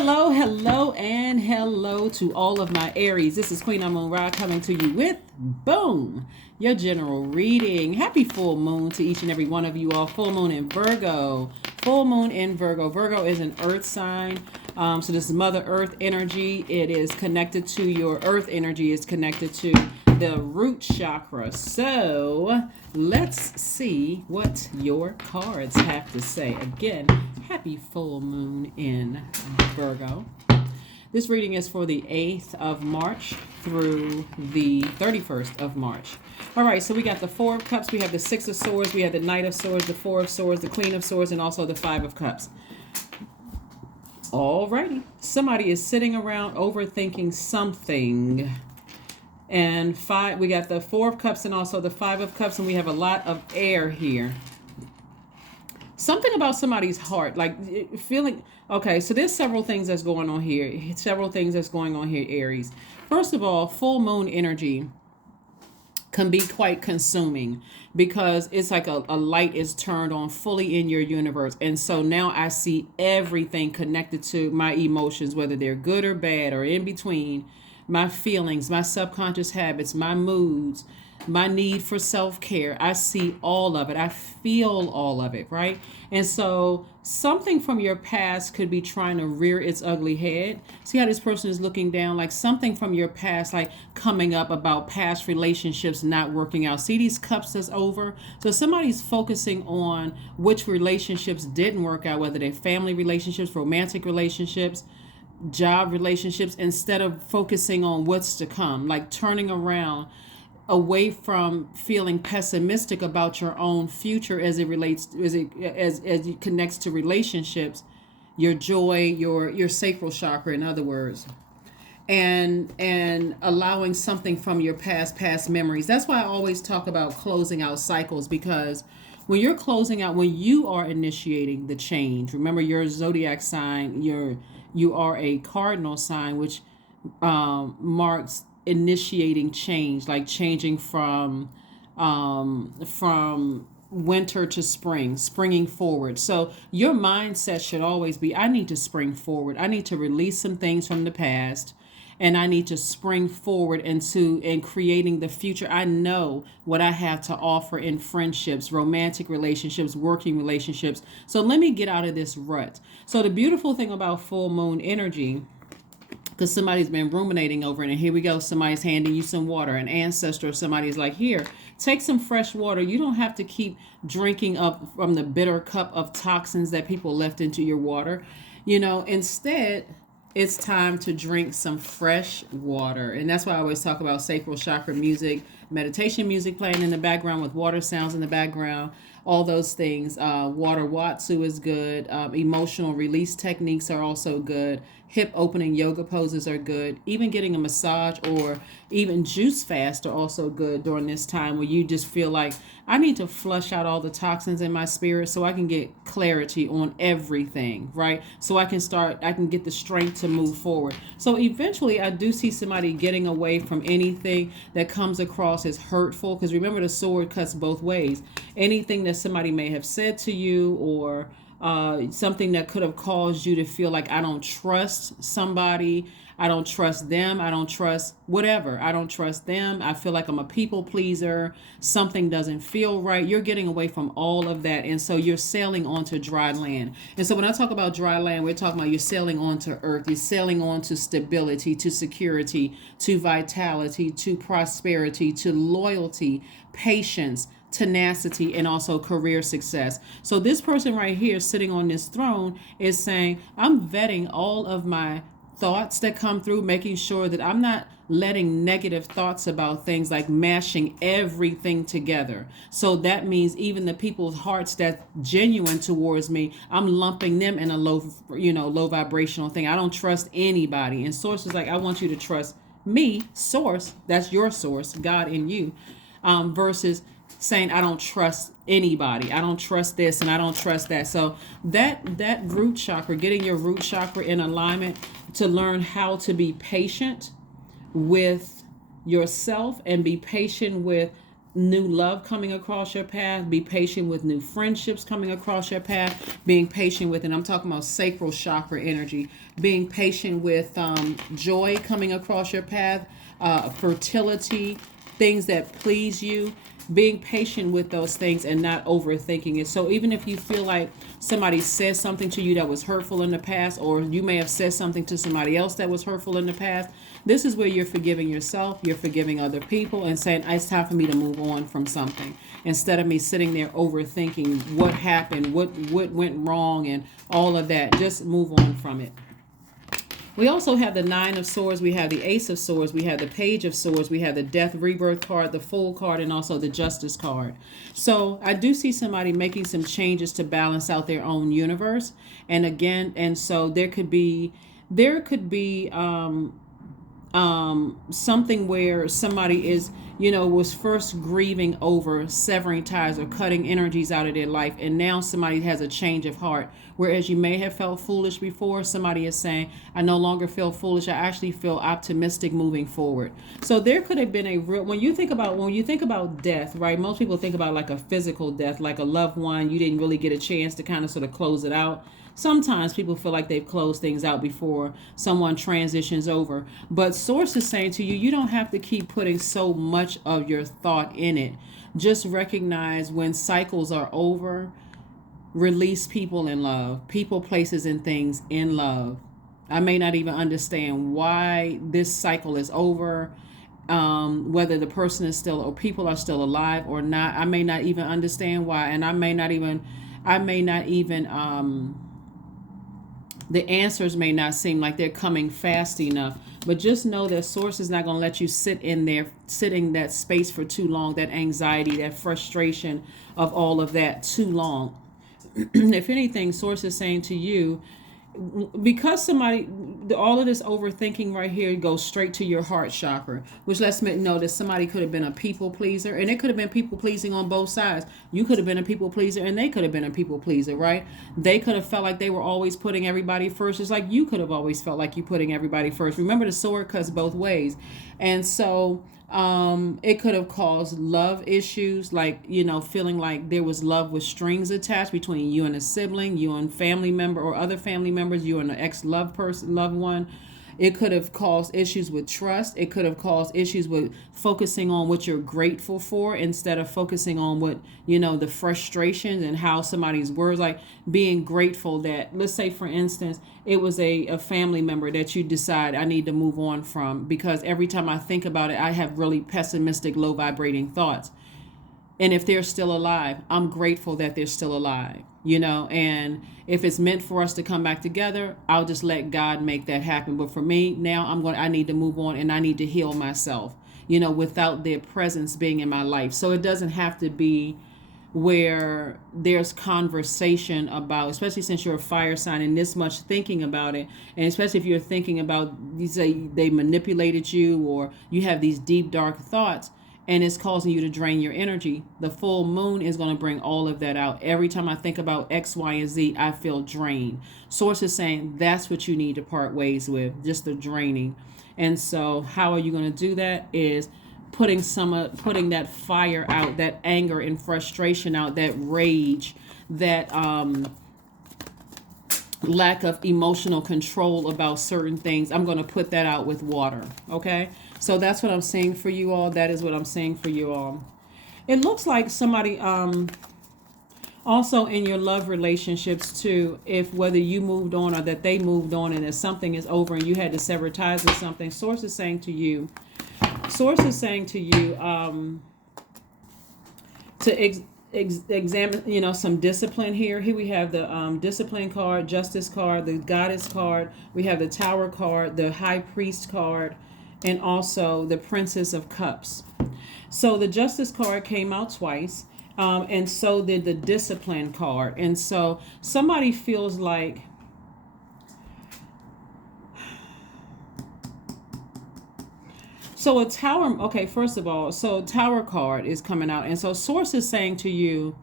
Hello, hello, and hello to all of my Aries. This is Queen Amun Ra coming to you with Boom, your general reading. Happy full moon to each and every one of you all. Full moon in Virgo. Full moon in Virgo. Virgo is an earth sign. So this is Mother Earth energy. It is connected to your earth energy. It's connected to the root chakra. So let's see what your cards have to say. Again, happy full moon in Virgo. This reading is for the 8th of March through the 31st of March. All right, so we got the Four of Cups, we have the Six of Swords, we have the Knight of Swords, the Four of Swords, the Queen of Swords, and also the Five of Cups. All righty. Somebody is sitting around overthinking something. And we got the Four of Cups and also the Five of Cups, and we have a lot of air here. Something about somebody's heart, like feeling, okay, so there's several things that's going on here. Aries. First of all, full moon energy can be quite consuming because it's like a light is turned on fully in your universe. And so now I see everything connected to my emotions, whether they're good or bad or in between, my feelings, my subconscious habits, my moods, my need for self-care. I see all of it. I feel all of it, right? And so something from your past could be trying to rear its ugly head. See how this person is looking down, like something from your past, like coming up about past relationships not working out. See these cups that's over? So somebody's focusing on which relationships didn't work out, whether they're family relationships, romantic relationships, job relationships, instead of focusing on what's to come, like turning around away from feeling pessimistic about your own future as it relates as it connects to relationships, your joy, your sacral chakra, in other words, and allowing something from your past memories. That's why I always talk about closing out cycles, because when you're closing out, when you are initiating the change, remember your zodiac sign, you are a cardinal sign, which marks initiating change, like changing from winter to springing forward. So your mindset should always be, I need to spring forward. I need to release some things from the past, and I need to spring forward into creating the future. I know what I have to offer in friendships, romantic relationships, working relationships. So let me get out of this rut. So the beautiful thing about full moon energy, because somebody's been ruminating over it, and here we go, somebody's handing you some water, an ancestor or somebody's like, here, take some fresh water. You don't have to keep drinking up from the bitter cup of toxins that people left into your water. Instead, it's time to drink some fresh water. And that's why I always talk about sacral chakra music, meditation music playing in the background with water sounds in the background, all those things. Water Watsu is good. Emotional release techniques are also good. Hip opening yoga poses are good. Even getting a massage or even juice fast are also good during this time, where you just feel like, I need to flush out all the toxins in my spirit so I can get clarity on everything, right? So I can get the strength to move forward. So eventually I do see somebody getting away from anything that comes across as hurtful, because remember, the sword cuts both ways. Anything that somebody may have said to you, or something that could have caused you to feel like, I don't trust somebody, I don't trust them, I don't trust whatever, I don't trust them, I feel like I'm a people pleaser, something doesn't feel right. You're getting away from all of that, and so you're sailing onto dry land. And so when I talk about dry land, we're talking about you're sailing onto earth, you're sailing onto stability, to security, to vitality, to prosperity, to loyalty, patience, tenacity, and also career success. So this person right here sitting on this throne is saying, I'm vetting all of my thoughts that come through, making sure that I'm not letting negative thoughts about things, like mashing everything together. So that means even the people's hearts that's genuine towards me, I'm lumping them in a low vibrational thing. I don't trust anybody. And Source is like, I want you to trust me, Source, that's your source, God in you, versus saying, I don't trust anybody, I don't trust this, and I don't trust that. So that root chakra, getting your root chakra in alignment to learn how to be patient with yourself and be patient with new love coming across your path. Be patient with new friendships coming across your path. Being patient with, and I'm talking about sacral chakra energy. Being patient with joy coming across your path, fertility, things that please you. Being patient with those things and not overthinking it. So even if you feel like somebody says something to you that was hurtful in the past, or you may have said something to somebody else that was hurtful in the past, this is where you're forgiving yourself, you're forgiving other people, and saying, it's time for me to move on from something. Instead of me sitting there overthinking what happened, what went wrong, and all of that. Just move on from it. We also have the Nine of Swords, we have the Ace of Swords, we have the Page of Swords, we have the Death Rebirth card, the Fool card, and also the Justice card. So I do see somebody making some changes to balance out their own universe. And again, and so there could be something where somebody is, was first grieving over severing ties or cutting energies out of their life, and now somebody has a change of heart. Whereas you may have felt foolish before, somebody is saying, I no longer feel foolish, I actually feel optimistic moving forward. So there could have been a real, when you think about death, right? Most people think about like a physical death, like a loved one, you didn't really get a chance to kind of sort of close it out. Sometimes people feel like they've closed things out before someone transitions over. But Source is saying to you, you don't have to keep putting so much of your thought in it. Just recognize when cycles are over, release people in love, people, places, and things in love. I may not even understand why this cycle is over, whether the person is still, or people are still alive or not. I may not even understand why, and I may not even the answers may not seem like they're coming fast enough. But just know that Source is not going to let you sit in that space for too long, that anxiety, that frustration of all of that too long. If anything, Source is saying to you, because all of this overthinking right here goes straight to your heart chakra, which lets me know that somebody could have been a people pleaser, and it could have been people pleasing on both sides. You could have been a people pleaser, and they could have been a people pleaser, right? They could have felt like they were always putting everybody first, just like you could have always felt like you putting everybody first. Remember, the sword cuts both ways. And so it could have caused love issues, like, feeling like there was love with strings attached between you and a sibling, you and family member or other family members, you and an loved one. It could have caused issues with trust. It could have caused issues with focusing on what you're grateful for instead of focusing on what, the frustrations and how somebody's words, like being grateful that, let's say, for instance, it was a family member that you decide I need to move on from because every time I think about it, I have really pessimistic, low vibrating thoughts. And if they're still alive, I'm grateful that they're still alive, and if it's meant for us to come back together, I'll just let God make that happen. But for me, now I need to move on, and I need to heal myself, without their presence being in my life. So it doesn't have to be where there's conversation about, especially since you're a fire sign and this much thinking about it, and especially if you're thinking about, you say they manipulated you, or you have these deep dark thoughts, and it's causing you to drain your energy. The full moon is going to bring all of that out. Every time I think about X, Y, and Z, I feel drained. Source is saying that's what you need to part ways with, just the draining. And so how are you going to do that? Is putting that fire out, that anger and frustration out, that rage, that lack of emotional control about certain things. I'm going to put that out with water. Okay, so that's what I'm saying for you all. That is what I'm saying for you all. It looks like somebody also in your love relationships too, if whether you moved on or that they moved on, and if something is over and you had to sever ties with something, Source is saying to you to examine, some discipline here. Here we have the discipline card, justice card, the goddess card. We have the tower card, the high priest card, and also the princess of cups. So the justice card came out twice, and so did the discipline card. And so somebody feels like, so a tower, okay, first of all, so tower card is coming out. And so Source is saying to you,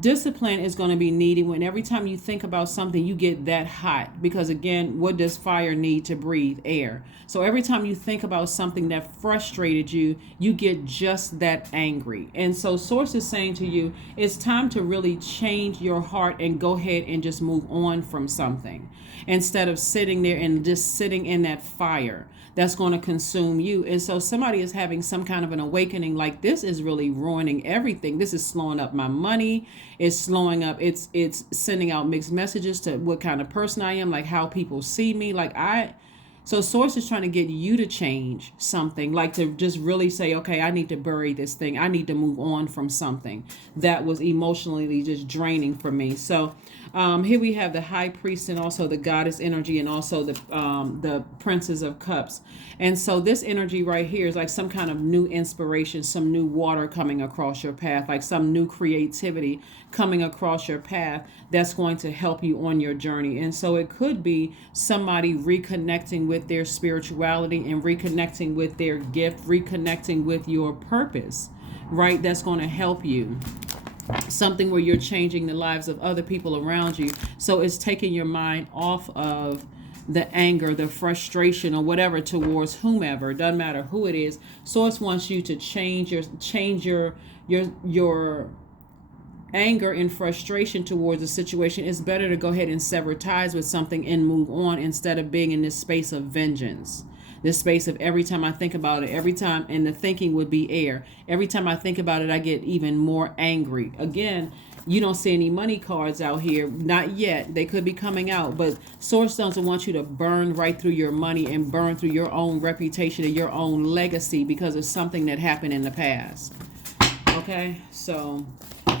discipline is going to be needed when every time you think about something you get that hot, because again, what does fire need to breathe? Air. So every time you think about something that frustrated you, you get just that angry. And so source is saying to you, it's time to really change your heart and go ahead and just move on from something, instead of sitting there and just sitting in that fire that's going to consume you. And so somebody is having some kind of an awakening, like this is really ruining everything. This is slowing up my money. It's slowing up. It's sending out mixed messages to what kind of person I am, like how people see me. So source is trying to get you to change something, like to just really say, okay, I need to bury this thing. I need to move on from something that was emotionally just draining for me. So here we have the high priest and also the goddess energy, and also the princess of cups. And so this energy right here is like some kind of new inspiration, some new water coming across your path, like some new creativity coming across your path that's going to help you on your journey. And so it could be somebody reconnecting with their spirituality and reconnecting with their gift, reconnecting with your purpose, right? That's going to help you. Something where you're changing the lives of other people around you. So it's taking your mind off of the anger, the frustration, or whatever towards whomever. It doesn't matter who it is. Source wants you to change your anger and frustration towards a situation. It's better to go ahead and sever ties with something and move on, instead of being in this space of vengeance. This space of every time I think about it, every time, and the thinking would be air. Every time I think about it, I get even more angry. Again, you don't see any money cards out here. Not yet. They could be coming out. But source doesn't want you to burn right through your money and burn through your own reputation and your own legacy because of something that happened in the past. Okay? So,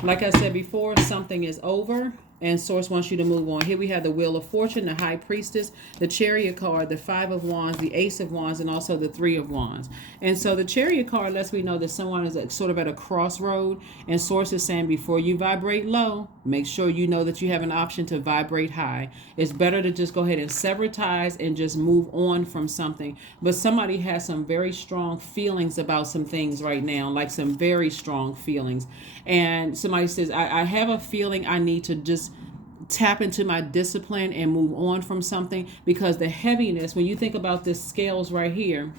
like I said before, something is over. And source wants you to move on. Here we have the Wheel of Fortune, the High Priestess, the Chariot card, the Five of Wands, the Ace of Wands, and also the Three of Wands. And so the Chariot card lets me know that someone is sort of at a crossroad. And source is saying, before you vibrate low, make sure you know that you have an option to vibrate high. It's better to just go ahead and sever ties and just move on from something. But somebody has some very strong feelings about some things right now, like some very strong feelings. And somebody says, I have a feeling I need to just tap into my discipline and move on from something, because the heaviness, when you think about this scales right here,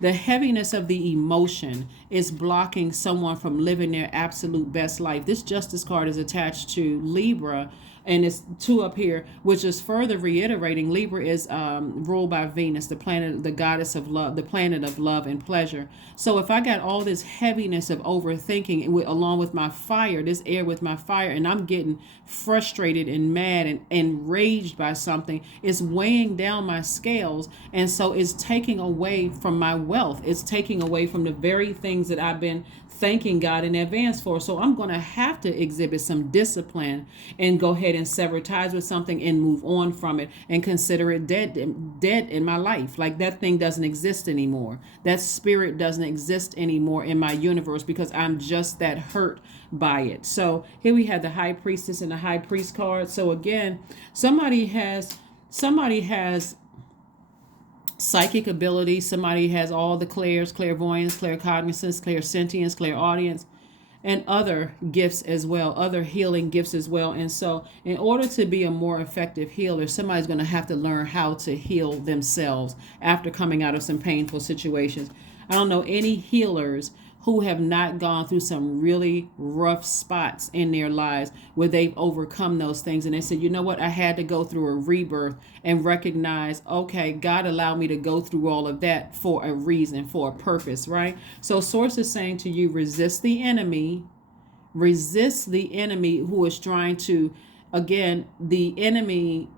the heaviness of the emotion is blocking someone from living their absolute best life. This Justice card is attached to Libra, and it's two up here, which is further reiterating Libra is ruled by Venus, the planet, the goddess of love, the planet of love and pleasure. So if I got all this heaviness of overthinking along with my fire, this air with my fire, and I'm getting frustrated and mad and enraged by something, it's weighing down my scales. And so it's taking away from my wealth. It's taking away from the very things that I've been thanking God in advance for. So I'm going to have to exhibit some discipline and go ahead and sever ties with something and move on from it and consider it dead in my life. Like that thing doesn't exist anymore. That spirit doesn't exist anymore in my universe because I'm just that hurt by it. So here we have the High Priestess and the High Priest card. So again, somebody has psychic ability. Somebody has all the clairs, clairvoyance, claircognizance, clairsentience, clairaudience, and other gifts as well, other healing gifts as well. And so in order to be a more effective healer, somebody's going to have to learn how to heal themselves after coming out of some painful situations. I don't know any healers who have not gone through some really rough spots in their lives where they've overcome those things. And they said, you know what? I had to go through a rebirth and recognize, okay, God allowed me to go through all of that for a reason, for a purpose, right? So Source is saying to you, resist the enemy who is trying to, again, the enemy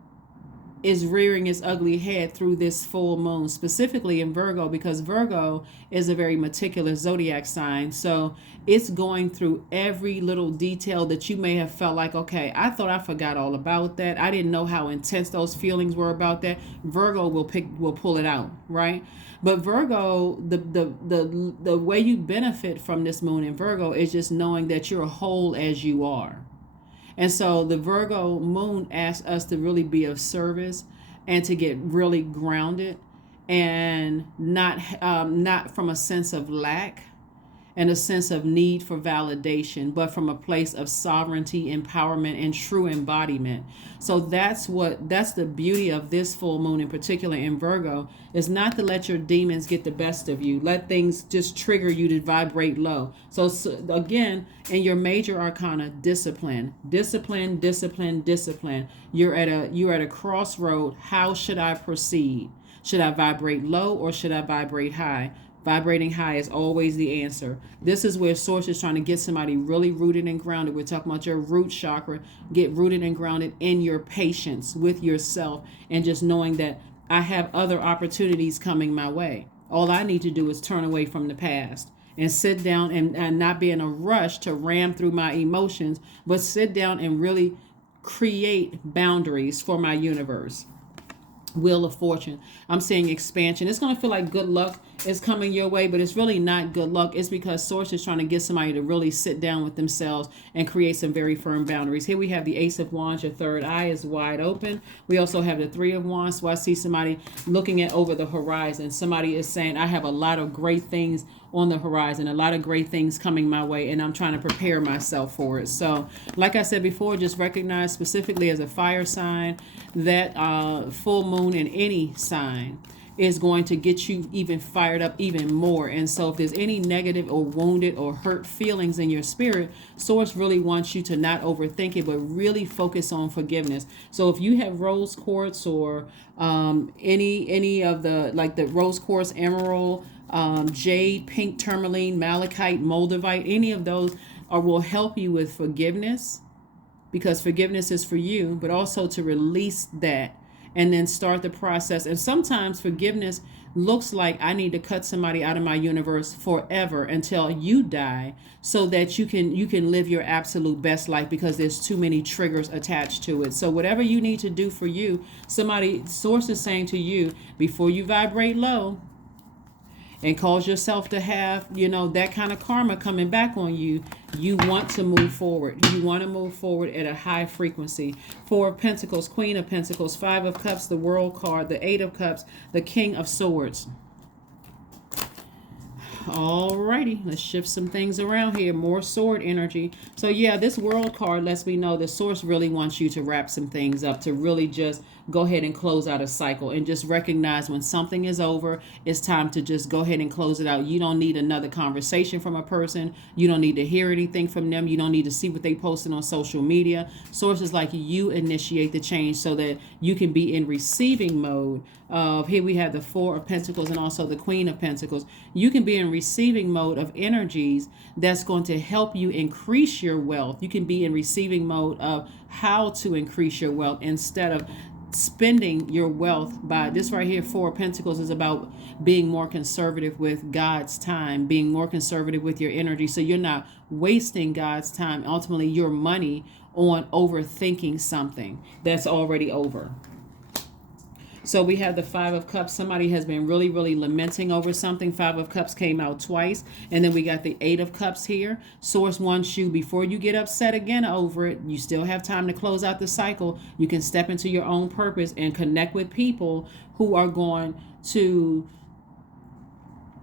is rearing its ugly head through this full moon, specifically in Virgo, because Virgo is a very meticulous zodiac sign. So it's going through every little detail that you may have felt like, okay, I thought I forgot all about that. I didn't know how intense those feelings were about that. Virgo will pull it out, right? But Virgo, the way you benefit from this moon in Virgo is just knowing that you're whole as you are. And so the Virgo moon asks us to really be of service and to get really grounded and not from a sense of lack and a sense of need for validation, but from a place of sovereignty, empowerment, and true embodiment. So that's the beauty of this full moon in particular in Virgo, is not to let your demons get the best of you. Let things just trigger you to vibrate low. So again, in your major arcana, discipline, discipline, discipline, discipline. You're at a crossroad. How should I proceed? Should I vibrate low or should I vibrate high? Vibrating high is always the answer. This is where Source is trying to get somebody really rooted and grounded. We're talking about your root chakra. Get rooted and grounded in your patience with yourself and just knowing that I have other opportunities coming my way. All I need to do is turn away from the past and sit down and not be in a rush to ram through my emotions, but sit down and really create boundaries for my universe. Wheel of Fortune. I'm saying expansion. It's going to feel like good luck is coming your way, but it's really not good luck. It's because Source is trying to get somebody to really sit down with themselves and create some very firm boundaries. Here we have the Ace of Wands. Your third eye is wide open. We also have the Three of Wands. So I see somebody looking at over the horizon. Somebody is saying, I have a lot of great things on the horizon, a lot of great things coming my way, and I'm trying to prepare myself for it. So like I said before, just recognize specifically as a fire sign that full moon in any sign is going to get you even fired up even more. And so if there's any negative or wounded or hurt feelings in your spirit, Source really wants you to not overthink it, but really focus on forgiveness. So if you have rose quartz or any of the, like the rose quartz, emerald, jade, pink tourmaline, malachite, moldavite, any of those will help you with forgiveness, because forgiveness is for you, but also to release that and then start the process. And sometimes forgiveness looks like I need to cut somebody out of my universe forever until you die, so that you can live your absolute best life, because there's too many triggers attached to it. So whatever you need to do for you, Source is saying to you, before you vibrate low and cause yourself to have, that kind of karma coming back on you, you want to move forward. You want to move forward at a high frequency. Four of Pentacles, Queen of Pentacles, Five of Cups, the World card, the Eight of Cups, the King of Swords. Alrighty, let's shift some things around here. More sword energy. So yeah, this World card lets me know the Source really wants you to wrap some things up, to really just go ahead and close out a cycle, and just recognize when something is over, it's time to just go ahead and close it out. You don't need another conversation from a person. You don't need to hear anything from them. You don't need to see what they posted on social media. Source is like, you initiate the change so that you can be in receiving mode. Here we have the Four of Pentacles and also the Queen of Pentacles. You can be in receiving mode of energies that's going to help you increase your wealth. You can be in receiving mode of how to increase your wealth instead of spending your wealth. By this right here, Four of Pentacles is about being more conservative with God's time, being more conservative with your energy, so you're not wasting God's time, ultimately your money, on overthinking something that's already over. So we have the Five of Cups. Somebody has been really, really lamenting over something. Five of Cups came out twice. And then we got the Eight of Cups here. Source wants you, before you get upset again over it, you still have time to close out the cycle. You can step into your own purpose and connect with people who are going to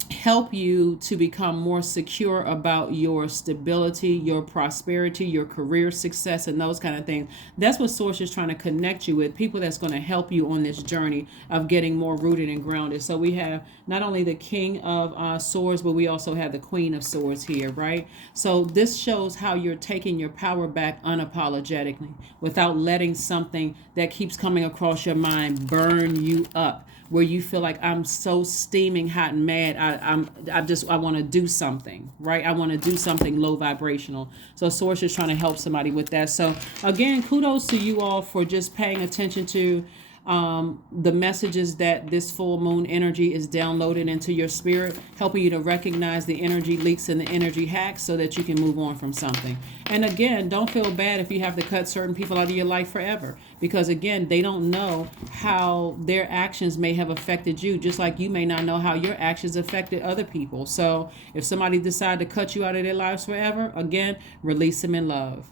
help you to become more secure about your stability, your prosperity, your career success, and those kind of things. That's what Source is trying to connect you with, people that's going to help you on this journey of getting more rooted and grounded. So we have not only the King of Swords, but we also have the Queen of Swords here, right? So this shows how you're taking your power back unapologetically, without letting something that keeps coming across your mind burn you up, where you feel like, I'm so steaming hot and mad, I want to do something, right? I want to do something low vibrational. So Source is trying to help somebody with that. So again, kudos to you all for just paying attention to the messages that this full moon energy is downloaded into your spirit, helping you to recognize the energy leaks and the energy hacks so that you can move on from something. And again, don't feel bad if you have to cut certain people out of your life forever, because again, they don't know how their actions may have affected you, just like you may not know how your actions affected other people. So if somebody decided to cut you out of their lives forever, again, release them in love.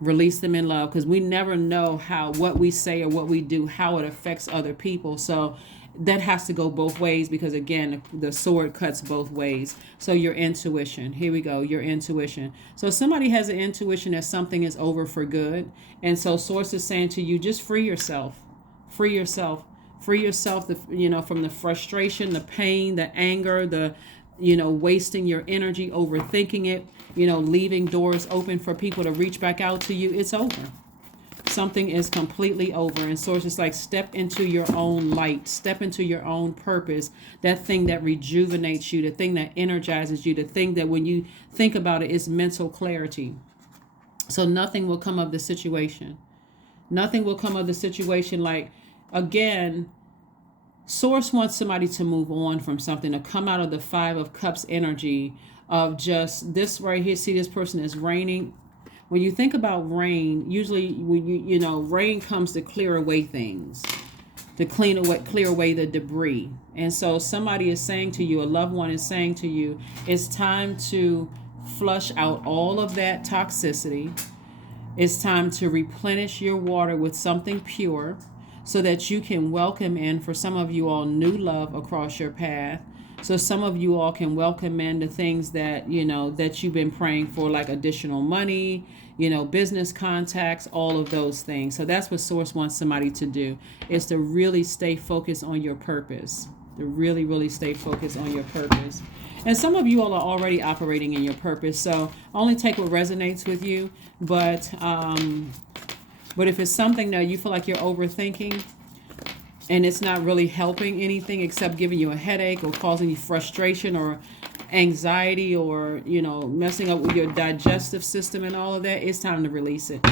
Release them in love, because we never know how what we say or what we do, how it affects other people. So that has to go both ways, because again, the sword cuts both ways. So your intuition, here we go, your intuition. So somebody has an intuition that something is over for good, and so source is saying to you, just free yourself, free yourself, free yourself, from the frustration, the pain, the anger, the wasting your energy overthinking it, leaving doors open for people to reach back out to you. It's over. Something is completely over. And source is like, step into your own light, step into your own purpose, that thing that rejuvenates you, the thing that energizes you, the thing that when you think about it is mental clarity. So nothing will come of the situation. Nothing will come of the situation. Like, again, source wants somebody to move on from something, to come out of the Five of Cups energy of just this right here. See, this person is raining. When you think about rain, usually when rain comes to clear away things, to clear away the debris. And so somebody is saying to you, a loved one is saying to you, it's time to flush out all of that toxicity. It's time to replenish your water with something pure, so that you can welcome in, for some of you all, new love across your path. So some of you all can welcome in the things that, that you've been praying for, like additional money, business contacts, all of those things. So that's what source wants somebody to do, is to really stay focused on your purpose, to really, really stay focused on your purpose. And some of you all are already operating in your purpose. So only take what resonates with you. But if it's something that you feel like you're overthinking, and it's not really helping anything except giving you a headache or causing you frustration or anxiety, or messing up with your digestive system and all of that, it's time to release it.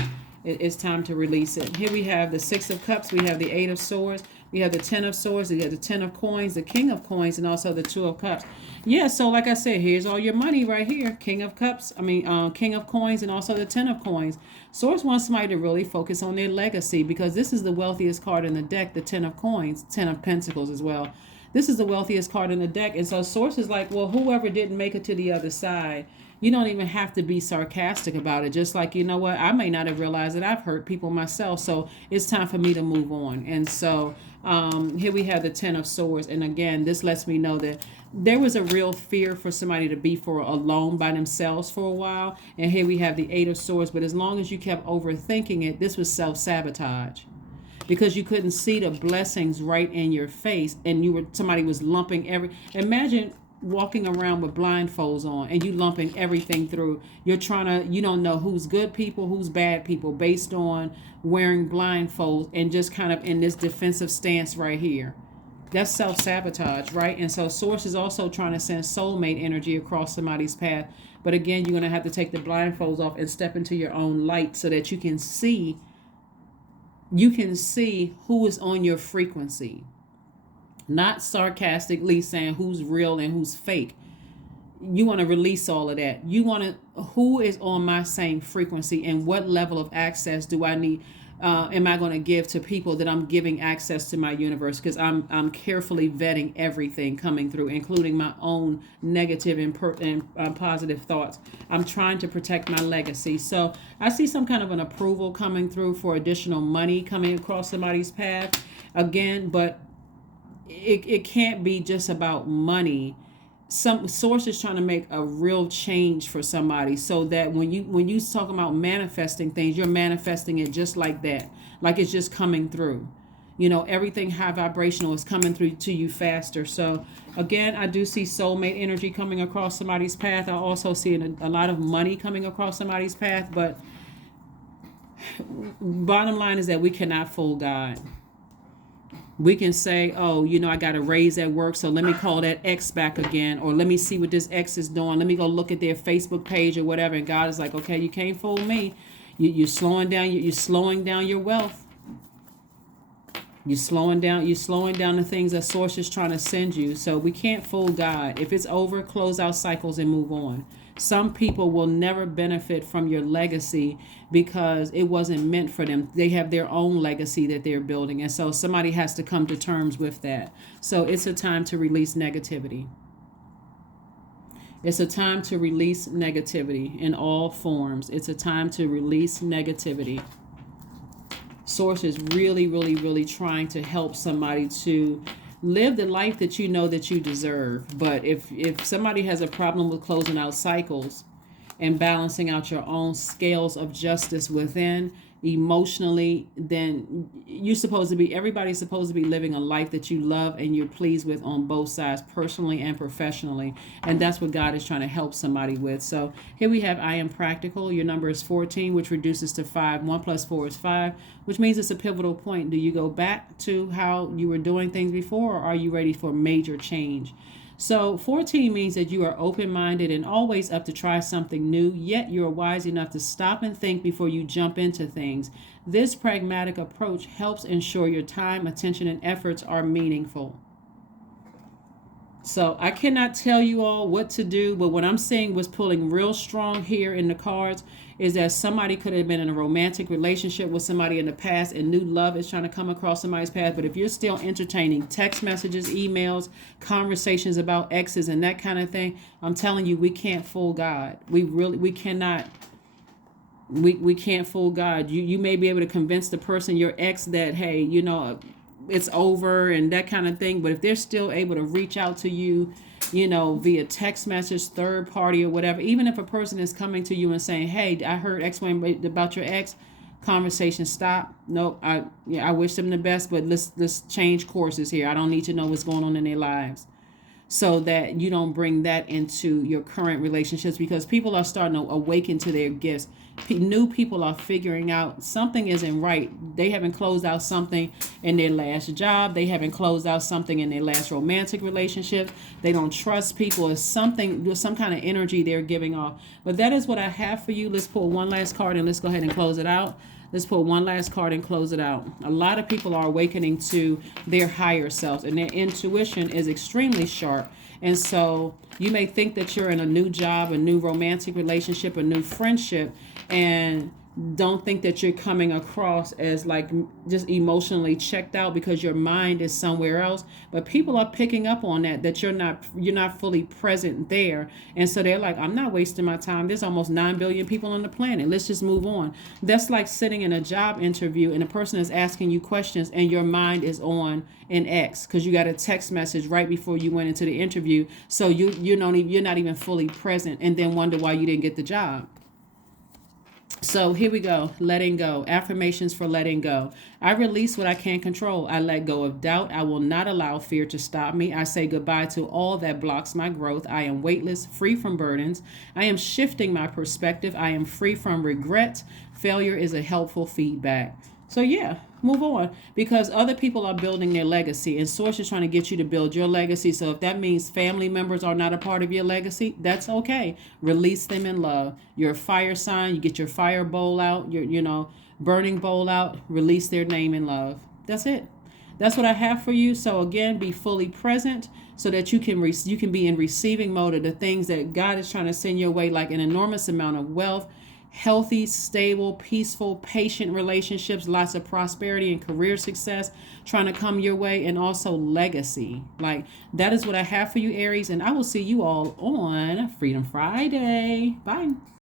It's time to release it. Here we have the Six of Cups, we have the Eight of Swords, we have the Ten of Swords, we have the Ten of Coins, the King of Coins, and also the Two of Cups. Yeah, so like I said, here's all your money right here. King of Cups, King of Coins, and also the Ten of Coins. Source wants somebody to really focus on their legacy, because this is the wealthiest card in the deck, the Ten of Coins, Ten of Pentacles as well. This is the wealthiest card in the deck. And so source is like, well, whoever didn't make it to the other side, you don't even have to be sarcastic about it. Just like, what, I may not have realized that I've hurt people myself. So it's time for me to move on. And so here we have the Ten of Swords. And again, this lets me know that there was a real fear for somebody to be alone by themselves for a while. And here we have the Eight of Swords. But as long as you kept overthinking it, this was self-sabotage, because you couldn't see the blessings right in your face, and somebody was lumping imagine walking around with blindfolds on and you lumping everything through. You don't know who's good people, who's bad people, based on wearing blindfolds and just kind of in this defensive stance right here. That's self-sabotage, right? And so source is also trying to send soulmate energy across somebody's path. But again, you're going to have to take the blindfolds off and step into your own light, so that you can see who is on your frequency. Not sarcastically saying who's real and who's fake. You want to release all of that. You want to, who is on my same frequency, and what level of access do I need? Am I going to give to people that I'm giving access to my universe? Because I'm carefully vetting everything coming through, including my own negative and positive thoughts. I'm trying to protect my legacy. So I see some kind of an approval coming through for additional money coming across somebody's path again, but it can't be just about money. Some source is trying to make a real change for somebody, so that when you talk about manifesting things, you're manifesting it just like that, like it's just coming through. Everything high vibrational is coming through to you faster. So again, I do see soulmate energy coming across somebody's path. I also see a lot of money coming across somebody's path. But bottom line is that we cannot fool God. We can say, oh, I got a raise at work, so let me call that X back again, or let me see what this X is doing. Let me go look at their Facebook page or whatever. And God is like, okay, you can't fool me. You're slowing down. You're slowing down your wealth. You're slowing down the things that source is trying to send you. So we can't fool God. If it's over, close out cycles and move on. Some people will never benefit from your legacy because it wasn't meant for them. They have their own legacy that they're building. And so somebody has to come to terms with that. So it's a time to release negativity. It's a time to release negativity in all forms. It's a time to release negativity. Source is really, really, really trying to help somebody to live the life that you know that you deserve. But if somebody has a problem with closing out cycles and balancing out your own scales of justice within emotionally, then everybody's supposed to be living a life that you love and you're pleased with on both sides, personally and professionally. And that's what God is trying to help somebody with. So here we have, I am practical. Your number is 14, which reduces to 5. 1 plus 4 is 5, which means it's a pivotal point. Do you go back to how you were doing things before, or are you ready for major change? So 14 means that you are open-minded and always up to try something new, yet you're wise enough to stop and think before you jump into things. This pragmatic approach helps ensure your time, attention, and efforts are meaningful. So I cannot tell you all what to do, but what I'm seeing was pulling real strong here in the cards is that somebody could have been in a romantic relationship with somebody in the past and new love is trying to come across somebody's path. But if you're still entertaining text messages, emails, conversations about exes and that kind of thing, I'm telling you, we can't fool God. We cannot. We can't fool God. You may be able to convince the person, your ex, that, hey, it's over and that kind of thing. But if they're still able to reach out to you, via text message, third party or whatever, even if a person is coming to you and saying, hey, I heard X about your ex, conversation stop. Nope. I wish them the best, but let's change courses here. I don't need to know what's going on in their lives, so that you don't bring that into your current relationships, because people are starting to awaken to their gifts. New people are figuring out something isn't right. They haven't closed out something in their last job. They haven't closed out something in their last romantic relationship. They don't trust people. It's some kind of energy they're giving off. But that is what I have for you. Let's pull one last card and let's go ahead and close it out. Let's pull one last card and close it out. A lot of people are awakening to their higher selves, and their intuition is extremely sharp. And so you may think that you're in a new job, a new romantic relationship, a new friendship, and don't think that you're coming across as like just emotionally checked out because your mind is somewhere else. But people are picking up on that you're not fully present there. And so they're like, I'm not wasting my time. There's almost 9 billion people on the planet. Let's just move on. That's like sitting in a job interview and a person is asking you questions and your mind is on an X because you got a text message right before you went into the interview. So you're not even fully present, and then wonder why you didn't get the job. So here we go. Letting go. Affirmations for letting go. I release what I can't control. I let go of doubt. I will not allow fear to stop me. I say goodbye to all that blocks my growth. I am weightless, free from burdens. I am shifting my perspective. I am free from regret. Failure is a helpful feedback. So yeah, move on, because other people are building their legacy, and Source is trying to get you to build your legacy. So if that means family members are not a part of your legacy, that's okay. Release them in love. You're a fire sign. You get your fire bowl out, your burning bowl out. Release their name in love. That's it. That's what I have for you. So again, be fully present so that you can be in receiving mode of the things that God is trying to send your way, like an enormous amount of wealth, healthy, stable, peaceful, patient relationships, lots of prosperity and career success trying to come your way, and also legacy. Like, that is what I have for you, Aries, and I will see you all on Freedom Friday. Bye.